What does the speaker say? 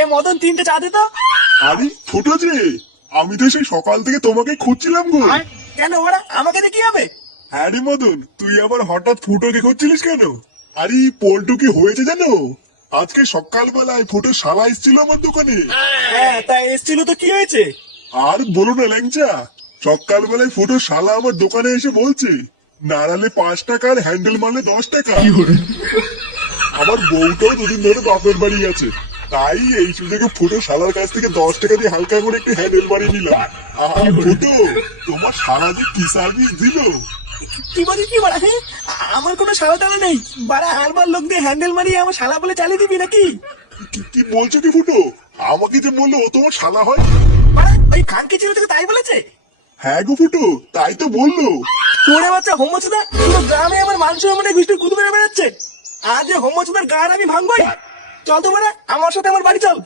এ মদন 3টে চা দে তো। আরে ছোট যে, আমি তো সেই সকাল থেকে তোমাকে খুঁজছিলাম গো। কেন ওরা আমাকে দিয়ে কি হবে? হ্যাঁ রে মদন, তুই আবার হঠাৎ ফুটোকে খুঁজছিলিস কেন? আরে পল্টু কি হয়েছে জানো? আজকে সকালবেলায় ফুটো শালা এসেছিল আমার দোকানে। হ্যাঁ তা এসছিল তো কি হয়েছে? আর বলো না ল্যাংচা, সকালবেলায় ফুটো শালা আমার দোকানে এসে বলছে নাড়ালে 5 টাকা আর হ্যান্ডেল মারলে 10 টাকা। আমার বউটাও দুদিন ধরে বাপের বাড়ি গেছে, তাই এই সুযোগে ফুটো শালার কাছ থেকে 10 টাকা দিয়ে হালকা করে একটু হ্যান্ডেল মারিয়ে নিলাম। আহা ফুটো, তোমার শালা যে কি সার্ভিস দিল! কি বলিস কি বাড়া? হ্যাঁ আমার কোনো শালা টালা নেই বাড়া, হারবার লোক দিয়ে হ্যান্ডেল মারিয়ে আমার শালা বলে চালিয়ে দিবি নাকি? কি বলছো কি ফুটো? আমাকে যে বললো ও তোমার শালা হয়। বাড়া ওই খানকে ছিল তোকে তাই বলেছে? হ্যাঁ গো ফুটো, তাই তো বললো। তোরে বাচ্চা হোমচুদা, পুরো গ্রামে আমার মাংস মানে বৃষ্টি কুদু মেরে বেড়াচ্ছে। আজ হোমচুদার গাড় আমি ভাঙবই। চল তো বাড়া, আমার সাথে আমার বাড়ি চল।